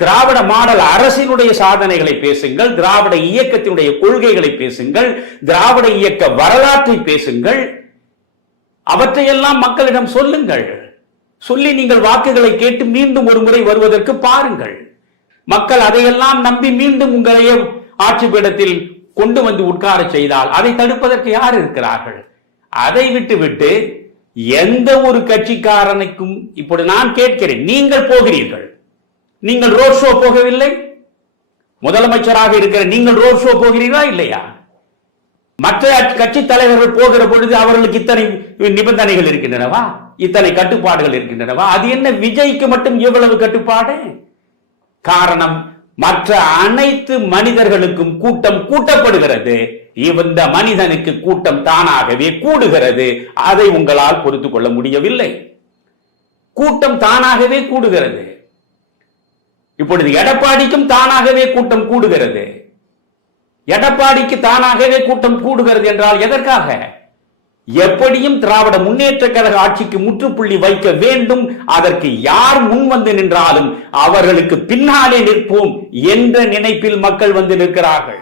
திராவிட model அரசினுடைய சாதனைகளை பேசுங்கள் திராவிட இயக்கத்தினுடைய கொள்கைகளை பேசுங்கள் திராவிட இயக்க வரலாற்றை பேசுங்கள். அவற்றையெல்லாம் மக்களிடம் சொல்லுங்கள். சொல்லி நீங்கள் வாக்குகளை கேட்டு மீண்டும் ஒரு முறை வருவதற்கு பாருங்கள். மக்கள் அதையெல்லாம் நம்பி மீண்டும் உங்களையே ஆட்சி பீடத்தில் கொண்டு வந்து உட்கார செய்தால் அதை தடுப்பதற்கு யார் இருக்கிறார்கள்? அதை விட்டுவிட்டு எந்த ஒரு கட்சிக்காரனுக்கும் இப்படி நான் கேட்கிறேன் நீங்கள் போகிறீர்கள். நீங்கள் ரோட் ஷோ போகவில்லை? முதலமைச்சராக இருக்கிற நீங்கள் ரோட் ஷோ போகிறீர்களா இல்லையா? மற்ற கட்சி தலைவர்கள் போகிற பொழுது அவர்களுக்கு இத்தனை நிபந்தனைகள் இருக்கின்றனவா? இத்தனை கட்டுப்பாடுகள் இருக்கின்றனவா? அது என்ன விஜய்க்கு மட்டும் இவ்வளவு கட்டுப்பாடு? காரணம் மற்ற அனைத்து மனிதர்களுக்கும் கூட்டம் கூட்டப்படுகிறது. இந்த மனிதனுக்கு கூட்டம் தானாகவே கூடுகிறது. அதை உங்களால் பொறுத்து கொள்ள முடியவில்லை. கூட்டம் தானாகவே கூடுகிறது. இப்பொழுது எடப்பாடிக்கும் தானாகவே கூட்டம் கூடுகிறது. எடப்பாடிக்கு தானாகவே கூட்டம் கூடுகிறது என்றால் எதற்காக? எப்படியும் திராவிட முன்னேற்ற கழக ஆட்சிக்கு முற்றுப்புள்ளி வைக்க வேண்டும். அதற்கு யார் முன் வந்து நின்றாலும் அவர்களுக்கு பின்னாலே நிற்போம் என்ற நினைப்பில் மக்கள் வந்து நிற்கிறார்கள்.